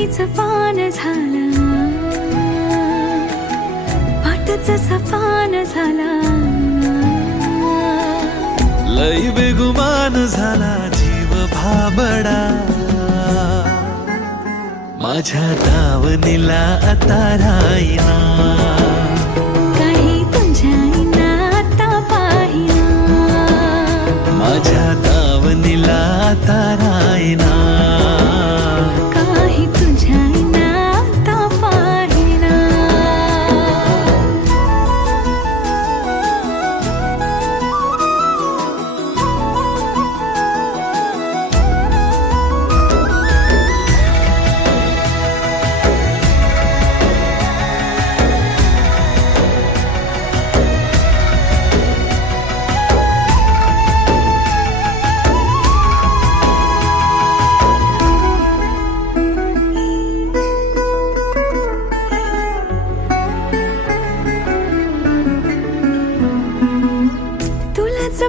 कलीच पान झाला, पाटच सपान झाला, लई बेगुमान झाला जीव भाबडा, माझ्या दावणीला आता राहीना, काही तुझ्या आईना आता पाहिना, माझ्या दावणीला आता राहीना, काही तुझ्या आईना आता पाहिना.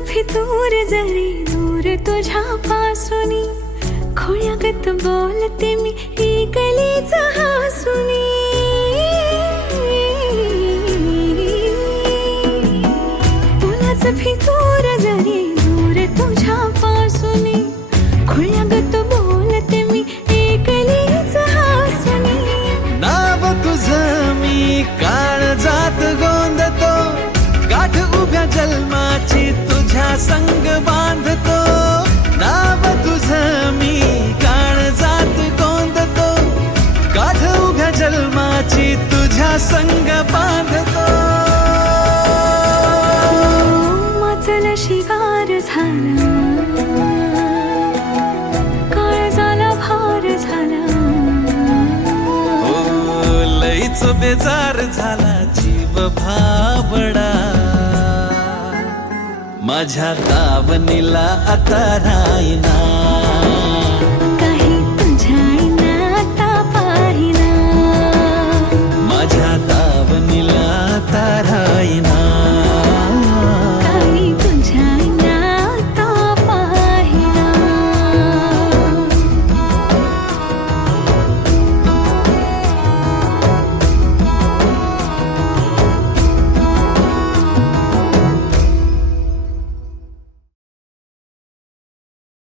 फितूर जरी दूर तुझ्या पासूनी, खोळ्यागत बोलते मी ही गलीच हासुनी, तुलाच फितूर जरी दूर तुझ्या पासूनी, खोळ्यागत बोलते मी ही गलीच हासुनी. नाव तुझं मी काळजात गोंधतो, गाठ उभ्या जन्माची तुझ्या संग बांधतो, नाव तुझं मी काळजात गोंधतो, गाठ उभ्या जन्माची तुझ्या संग बांधतो. मातल शिगार झाला, काळजाला भार झाला, हो लईच बेजार झाला जीव भाबडा, माझ्या दावणीला आता राहीना.